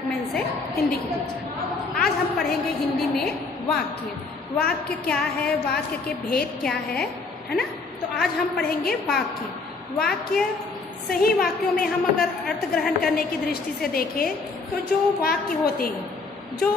Department से हिंदी की teacher. आज हम पढ़ेंगे हिंदी में वाक्य। वाक्य क्या है, वाक्य के भेद क्या है ना। तो आज हम पढ़ेंगे वाक्य। वाक्य, सही वाक्यों में हम अगर अर्थ ग्रहण करने की दृष्टि से देखें तो जो वाक्य होते हैं, जो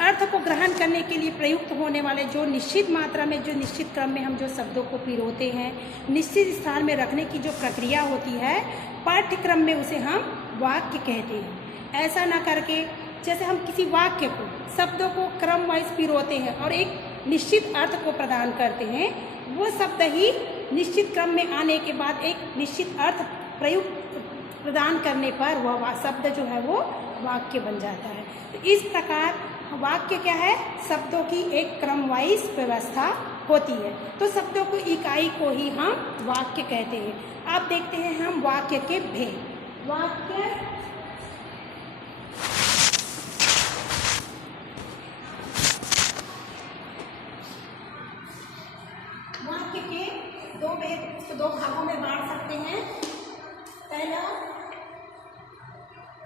अर्थ को ग्रहण करने के लिए प्रयुक्त होने वाले, जो निश्चित मात्रा में, जो निश्चित क्रम में हम जो शब्दों को पिरोते हैं, निश्चित स्थान में रखने की जो प्रक्रिया होती है पाठ्यक्रम में, उसे हम वाक्य कहते हैं। ऐसा ना करके जैसे हम किसी वाक्य को, शब्दों को क्रम वाइज पिरोते हैं और एक निश्चित अर्थ को प्रदान करते हैं, वो शब्द ही निश्चित क्रम में आने के बाद एक निश्चित अर्थ प्रयुक्त प्रदान करने पर वह शब्द जो है वो वाक्य बन जाता है। तो इस प्रकार वाक्य क्या है, शब्दों की एक क्रम वाइज व्यवस्था होती है। तो शब्दों को, इकाई को ही हम वाक्य कहते हैं। आप देखते हैं हम वाक्य के भेद। वाक्य के दो भागों में बांट सकते हैं। पहला,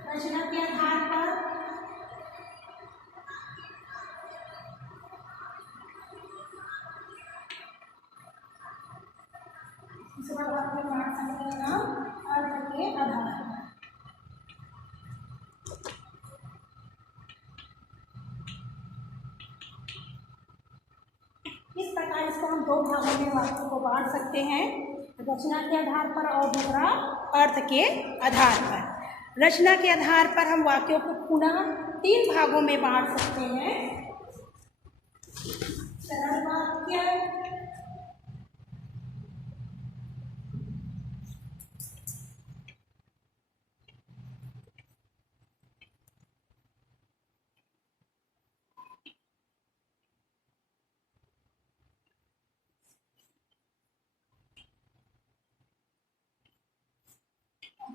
रचना के आधार पर, दूसरा भाग में बांट सकते हैं हम अर्थ के आधार पर। इस प्रकार इसको हम दो भागों में वाक्य को बांट सकते हैं, रचना के आधार पर और दूसरा अर्थ के आधार पर। रचना के आधार पर हम वाक्यों को पुनः 3 भागों में बांट सकते हैं। सरल वाक्य,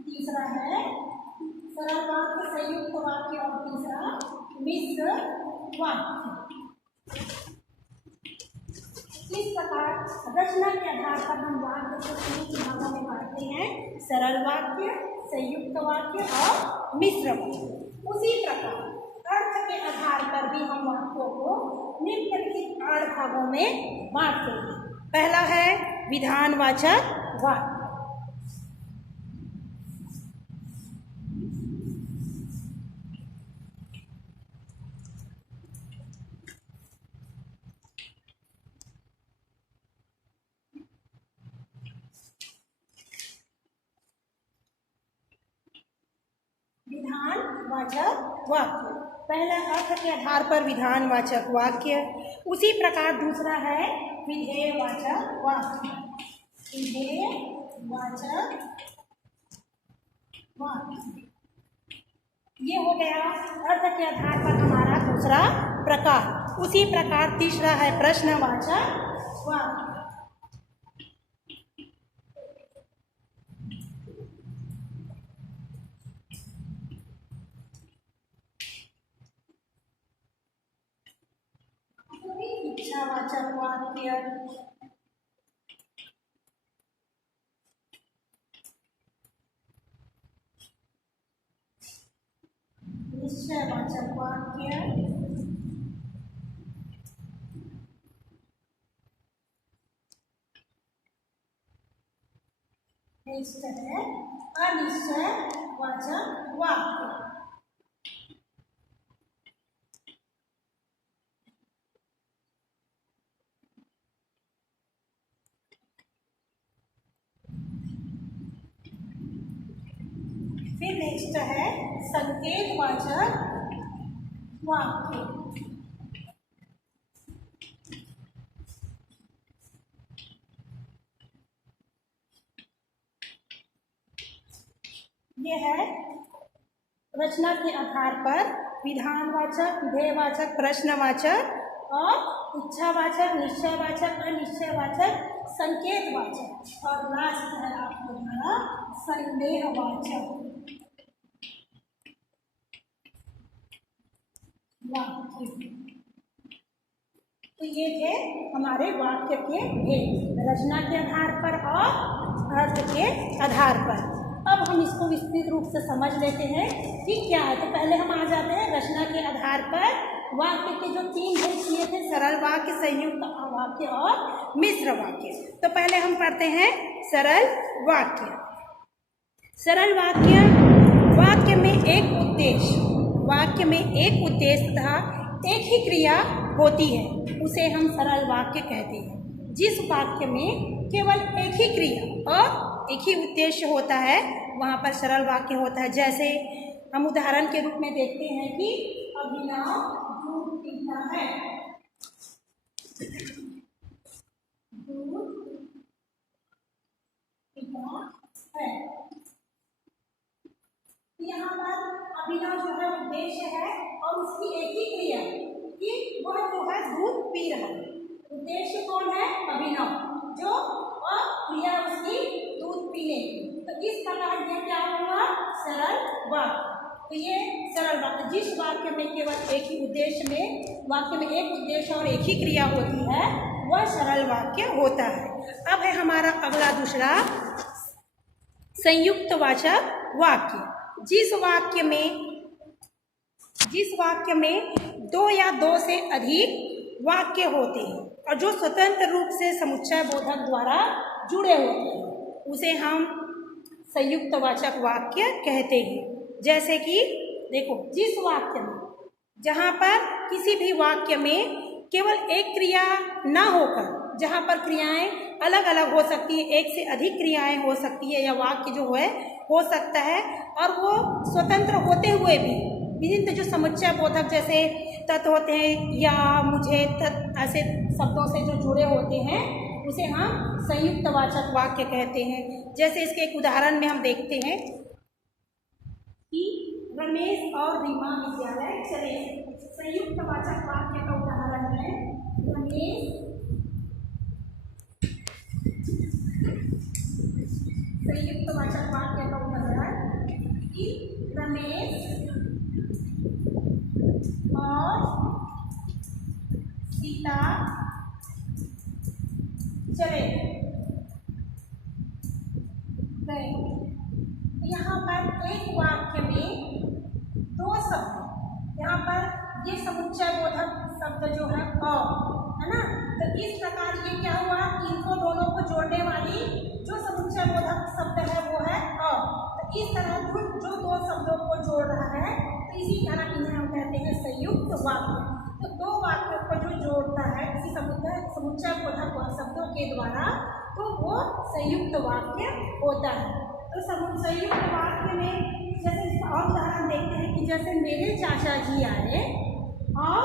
तीसरा है सरल वाक्य, संयुक्त वाक्य और तीसरा मिश्र वाक्य। इस प्रकार रचना के आधार पर हम वाक्य को 3 भागों में बांटते हैं, सरल वाक्य, संयुक्त वाक्य और मिश्र वाक्य। उसी प्रकार अर्थ के आधार पर भी हम वाक्यों को निम्नलिखित 8 भागों में बांटते हैं। पहला है विधानवाचक वाक्य। विधानवाचक वाक्य, पहला अर्थ के आधार पर विधानवाचक वाक्य। उसी प्रकार दूसरा है विधेयवाचक वाक्य। विधेयवाचक वाक्य, ये हो गया अर्थ के आधार पर हमारा दूसरा प्रकार। उसी प्रकार तीसरा है प्रश्नवाचक वाक्य। इच्छावाचक वाक्य, निश्चयवाचक वाक्य, नेक्स्ट है अनिश्चयवाचक वाक्य। फिर नेक्स्ट है संकेतवाचक वाक्य। ये है रचना के आधार पर विधानवाचक, विधेयवाचक, प्रश्नवाचक और इच्छावाचक, निश्चयवाचक, अनिश्चयवाचक, संकेतवाचक और लास्ट है आपको हमारा संदेहवाचक वाक्य। तो ये थे हमारे वाक्य के भेद, रचना के आधार पर और अर्थ के आधार पर। अब हम इसको विस्तृत रूप से समझ लेते हैं कि क्या है। तो पहले हम आ जाते हैं रचना के आधार पर। वाक्य के जो 3 भेद किए थे, सरल वाक्य, संयुक्त वाक्य और मिश्र वाक्य। तो पहले हम पढ़ते हैं सरल वाक्य। सरल वाक्य, वाक्य में एक उद्देश्य, वाक्य में एक उद्देश्य तथा एक ही क्रिया होती है, उसे हम सरल वाक्य कहते हैं। जिस वाक्य में केवल एक ही क्रिया और एक ही उद्देश्य होता है, वहाँ पर सरल वाक्य होता है। जैसे हम उदाहरण के रूप में देखते हैं कि अभिनव दूध पीता है, दूध पीता है। यहाँ पर अभिनव जो है उद्देश्य है और उसकी एक ही क्रिया कि वह जो है दूध पी रहा है। उद्देश्य कौन है? अभिनव, जो और क्रिया उसकी दूध पीने। तो इस प्रकार ये क्या हुआ? सरल वाक्य। तो ये सरल वाक्य, जिस वाक्य में केवल एक ही उद्देश्य में, वाक्य में एक उद्देश्य और एक ही क्रिया होती है, वह सरल वाक्य होता है। अब है हमारा अगला दूसरा संयुक्त वाचक वाक्य। जिस वाक्य में 2 या 2 से अधिक वाक्य होते हैं और जो स्वतंत्र रूप से समुच्चय बोधक द्वारा जुड़े होते हैं, उसे हम संयुक्त वाचक वाक्य कहते हैं। जैसे कि देखो, जिस वाक्य में, जहाँ पर किसी भी वाक्य में केवल एक क्रिया ना होकर, जहाँ पर क्रियाएं अलग अलग हो सकती है, एक से अधिक क्रियाएं हो सकती है, या वाक्य जो है हो सकता है, और वो स्वतंत्र होते हुए भी विभिन्न जो समुच्चय बोधक जैसे तत्व होते हैं या मुझे तत् ऐसे शब्दों से जो जुड़े होते हैं, उसे हम संयुक्त वाचक वाक्य कहते हैं। जैसे इसके एक उदाहरण में हम देखते हैं कि रमेश और रीमा विद्यालय चले। संयुक्त वाचक वाक्य का उदाहरण है रमेश, संयुक्त वाचक वाक्य का उदाहरण कि रमेश और सीता चले गए। यहाँ पर एक वाक्य में 2 शब्द, यहाँ पर ये समुच्चय बोधक शब्द जो है है ना। तो इस प्रकार ये क्या हुआ, इनको दोनों को जोड़ने वाली जो समुच्चय बोधक शब्द है वो है तो इस तरह जो 2 शब्दों को जोड़ रहा है, तो इसी तरह इन्हें हम कहते हैं संयुक्त वाक्य। तो 2 वाक्यों को जो जोड़ता है किसी समुच्चय बोधक शब्दों के द्वारा, तो वो संयुक्त वाक्य होता है। तो संयुक्त वाक्य में जैसे इसका और उदाहरण देखते हैं कि जैसे मेरे चाचा जी आए और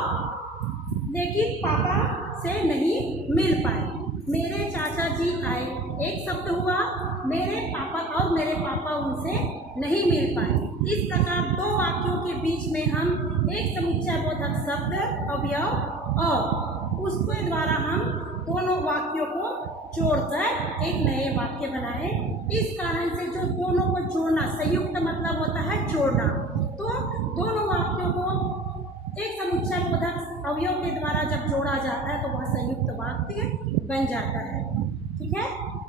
लेकिन पापा से नहीं मिल पाए। मेरे चाचा जी आए एक शब्द हुआ, मेरे पापा उनसे नहीं मिल पाए। इस प्रकार 2 वाक्यों के बीच में हम एक समुच्चय बोधक शब्द, अवयव और उसके द्वारा हम दोनों वाक्यों को जोड़कर एक नए वाक्य बनाए। इस कारण से जो दोनों को जोड़ना, संयुक्त मतलब होता है जोड़ना। तो दोनों वाक्यों को एक समुच्चय बोधक अवयव के द्वारा जब जोड़ा जाता है तो वह संयुक्त वाक्य बन जाता है। ठीक है।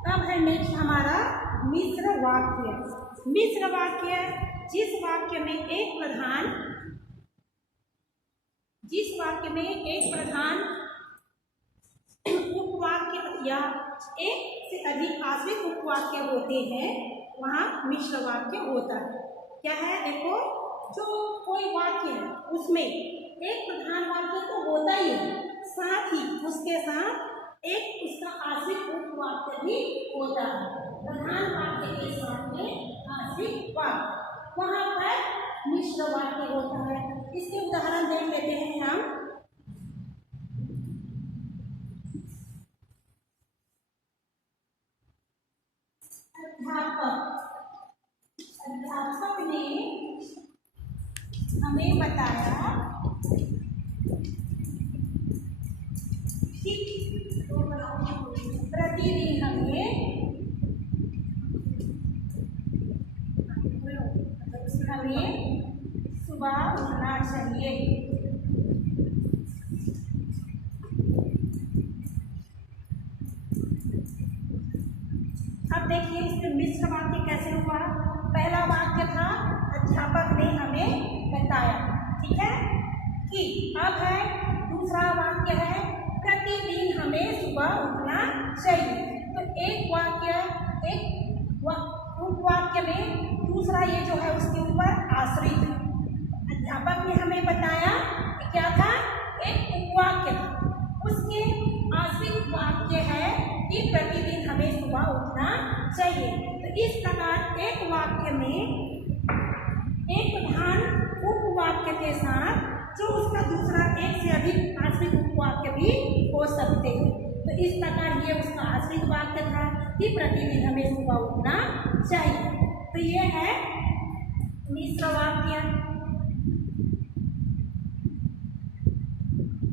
अब है नेक्स्ट हमारा मिश्र वाक्य। मिश्र वाक्य, जिस वाक्य में एक प्रधान उपवाक्य या एक से अधिक आश्रित उपवाक्य होते हैं, वहाँ मिश्र वाक्य होता है। क्या है? देखो, जो कोई वाक्य है उसमें एक प्रधान वाक्य तो होता ही है, साथ ही उसके साथ एक उसका आश्रित उपवाक्य भी होता है। प्रधान वाक्य के साथ में आश्रित वाक्य, वहाँ पर मिश्र वाक्य होता है। इसके उदाहरण देख लेते हैं हम। अध्यापक ने हमें बताया कि प्रतिदिन हमें सुबह उठना चाहिए। अब देखिए इसमें मिश्र वाक्य कैसे हुआ। पहला ने हमें बताया। ठीक है कि अब है दूसरा वाक्य है प्रतिदिन हमें सुबह उठना चाहिए। तो एक वाक्य उपवाक्य में दूसरा ये जो है उसके ऊपर आश्रित है। अध्यापक ने हमें बताया कि क्या था, एक उपवाक्य था, उसके आश्रित वाक्य है कि प्रतिदिन हमें सुबह उठना चाहिए। तो इस प्रकार एक वाक्य में एक प्रधान उपवाक्य के साथ जो उसका दूसरा एक से अधिक आश्रित उपवाक्य भी हो सकते हैं। तो इस प्रकार ये उसका आश्रित वाक्य था कि प्रतिदिन हमें सुबह उठना चाहिए। तो ये है मिश्र वाक्य।